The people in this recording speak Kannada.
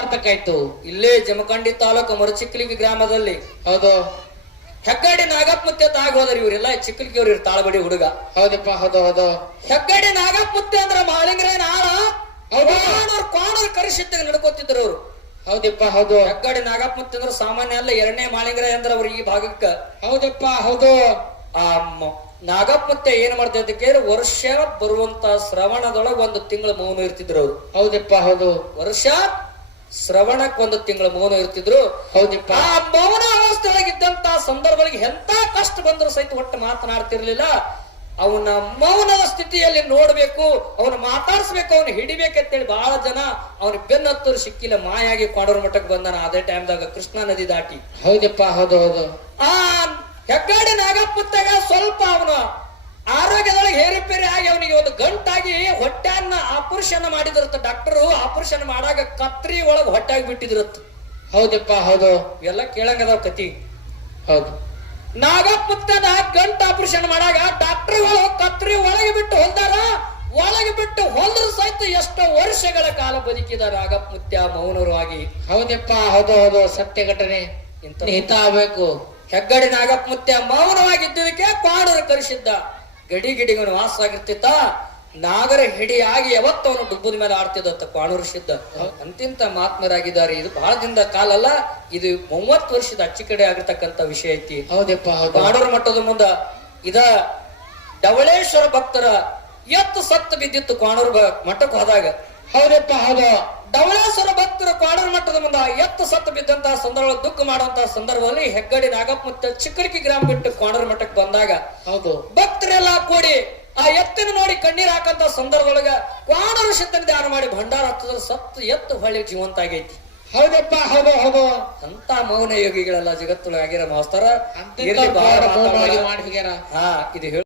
ಅರ್ಥಕ್ಕಾಯ್ತು. ಇಲ್ಲೇ ಜಮಖಂಡಿ ತಾಲೂಕು ಮರಚಿಕ್ಕಲಿಗಿ ಗ್ರಾಮದಲ್ಲಿ ಹೌದು. ಹೆಗ್ಗಾಡಿ ನಾಗಪ್ಪಮುತ್ತೆ ತಾಗ ಹೋದ್ರ ಇವರೆಲ್ಲ ಚಿಕ್ಕಲಿಗಿ ಅವ್ರ ತಾಳಬಡಿ ಹುಡುಗ. ಹೌದಪ್ಪ, ಹೌದು ಹೌದು. ಹೆಗ್ಗಾಡಿ ನಾಗಪ್ಪಮುತ್ತೆ ಅಂದ್ರ ಮಾಳಿಂಗ್ರೇನ ಆಳ ಕೋಣರ್ ಕರಿಸಿದ್ದಾಗ ನಡ್ಕೋತಿದ್ರು ಅವ್ರು. ಹೌದಪ್ಪ, ಹೌದು. ಹೆಗ್ಗಾಡಿ ನಾಗಪ್ಪಮುತ್ತೆ ಅಂದ್ರ ಸಾಮಾನ್ಯ ಅಲ್ಲ, ಎರಡನೇ ಮಾಳಿಂಗ್ರಾಯ ಅಂದ್ರ ಅವ್ರ ಈ ಭಾಗಕ್ಕ. ಹೌದಪ್ಪ, ಹೌದು. ಆ ನಾಗಪ್ಪತ್ತೆ ಏನ್ ಮಾಡ್ತಿದ್ದಕ್ಕೆ ವರ್ಷ ಬರುವಂತ ಶ್ರವಣದೊಳಗ ಒಂದು ತಿಂಗಳ ಮೌನ ಇರ್ತಿದ್ರು ಅವ್ರು. ಹೌದಪ್ಪ, ಹೌದು. ವರ್ಷ ಶ್ರವಣಕ್ ಒಂದು ತಿಂಗಳ ಮೌನ ಇರ್ತಿದ್ರು. ಹೌದಪ್ಪ. ಆ ಮೌನ ಅವಸ್ಥೆಯೊಳಗಿದ್ದಂತ ಸಂದರ್ಭಗಳಿಗೆ ಎಂತ ಕಷ್ಟ ಬಂದ್ರು ಸಹಿತ ಒಟ್ಟು ಮಾತನಾಡ್ತಿರ್ಲಿಲ್ಲ. ಅವನ ಮೌನದ ಸ್ಥಿತಿಯಲ್ಲಿ ನೋಡ್ಬೇಕು, ಅವನು ಮಾತಾಡ್ಸ್ಬೇಕು, ಅವನು ಹಿಡಿಬೇಕಂತೇಳಿ ಬಹಳ ಜನ ಅವನ ಬೆನ್ನತ್ತೂರು ಸಿಕ್ಕಿಲ್ಲ, ಮಾಯಾಗಿ ಕೊಂಡೂರ ಮಠಕ್ಕೆ ಬಂದಾನ. ಅದೇ ಟೈಮ್ದಾಗ ಕೃಷ್ಣಾ ನದಿ ದಾಟಿ. ಹೌದಪ್ಪ, ಹೌದು ಹೌದು. ಆ ಹೆಗ್ಗಾಡಿ ನಾಗಪ್ಪತ್ತಾಗ ಸ್ವಲ್ಪ ಅವನು ಆರೋಗ್ಯದೊಳಗೆ ಹೇರುಪೇರಿ ಆಗಿ ಅವನಿಗೆ ಒಂದು ಗಂಟಾಗಿ ಹೊಟ್ಟೆಯನ್ನ ಆಪರೇಷನ್ ಮಾಡಿದಿರತ್ತ. ಡಾಕ್ಟರು ಆಪರೇಷನ್ ಮಾಡಾಗ ಕತ್ರಿ ಒಳಗ ಹೊಟ್ಟಾಗಿ ಬಿಟ್ಟಿದಿರತ್ತ. ಹೌದಪ್ಪ, ಹೌದು. ಇವೆಲ್ಲ ಕೇಳಂಗದಾವ ಕತಿ. ಹೌದು. ನಾಗಪ್ಪತ್ತದ ಗಂಟ ಆಪರೇಷನ್ ಮಾಡಾಗ ಡಾಕ್ಟರ್ಗಳು ಕತ್ರಿ ಒಳಗೆ ಬಿಟ್ಟು ಹೊಲ್ದಾರ. ಒಳಗೆ ಬಿಟ್ಟು ಹೊಲ್ದ್ರ ಸಹಿತ ಎಷ್ಟೋ ವರ್ಷಗಳ ಕಾಲ ಬದುಕಿದಾರ ನಾಗಪ್ಪಮುತ್ಯ ಮೌನವಾಗಿ. ಹೌದಪ್ಪ, ಹೌದು ಹೌದು. ಸತ್ಯ ಘಟನೆ ಇಂತ ಹಿತ ಆಗ್ಬೇಕು. ಹೆಗ್ಗಡಿ ನಾಗಪ್ಪಮುತ್ಯ ಮೌನವಾಗಿದ್ದುದಕ್ಕೆ ಕ್ವಾಣರು ಕರೆಸಿದ್ದ. ಗಡಿ ಗಿಡಿಗನು ವಾಸವಾಗಿರ್ತಿತ್ತ. ನಾಗರ ಹಿಡಿಯಾಗಿ ಯಾವತ್ತವನು ಡುಬ್ಬದ ಮೇಲೆ ಆಡ್ತಿದ್ದ ಕ್ವಾಣೂರು ಸಿದ್ಧ. ಅಂತಿಂತ ಮಹಾತ್ಮರಾಗಿದ್ದಾರೆ. ಇದು ಬಹಳ ದಿನದ ಕಾಲ ಅಲ್ಲ, ಇದು 30 ವರ್ಷದ ಅಚ್ಚಿ ಕಡೆ ಆಗಿರ್ತಕ್ಕಂಥ ವಿಷಯ ಐತಿ. ಹೌದಪ್ಪ, ಹೌದು. ಕ್ವಾಣೂರು ಮಠದ ಮುಂದ ಇದ ಡವಳೇಶ್ವರ ಭಕ್ತರ ಎತ್ತು ಸತ್ತು ಬಿದ್ದಿತ್ತು ಕ್ವಾಣೂರು ಮಠಕ್ಕೆ ಹೋದಾಗ. ಹೌದಪ್ಪ, ಹೌದು. ಡವಳೇಶ್ವರ ಭಕ್ತರು ಕ್ವಾಣೂರು ಮಠದ ಮುಂದ ಎತ್ತು ಸತ್ತು ಬಿದ್ದಂತಹ ಸಂದರ್ಭ, ದುಃಖ ಮಾಡುವಂತಹ ಸಂದರ್ಭದಲ್ಲಿ ಹೆಗ್ಗಡಿ ನಾಗಪ್ಪಮುತ್ಯ ಚಿಕ್ಕರಿಕಿ ಗ್ರಾಮ ಬಿಟ್ಟು ಕ್ವಾಣೂರು ಮಠಕ್ಕೆ ಬಂದಾಗ ಹೌದು ಭಕ್ತರೆಲ್ಲ ಕೂಡಿ ಆ ಎತ್ತಿನ ನೋಡಿ ಕಣ್ಣೀರ್ ಹಾಕಂತ ಸಂದರ್ಭದೊಳಗ ಕ್ವಾಣೂರು ಸಿದ್ಧನ ಧ್ಯಾನ ಮಾಡಿ ಭಂಡಾರ ಹತ್ತದ್ರ ಸತ್ತು ಎತ್ತು ಹೊಳ್ಳಿ ಜೀವಂತ ಆಗೈತಿ. ಹೌದಪ್ಪ, ಹೌದು ಹೌದು. ಅಂತ ಮೌನ ಯೋಗಿಗಳೆಲ್ಲ ಜಗತ್ತೊಳಗೆ ಆಗಿರ ಮಾಸ್ತರ. ಮಾಡಿ ಹೋಗ್ಯಾರ. ಹಾ, ಇದು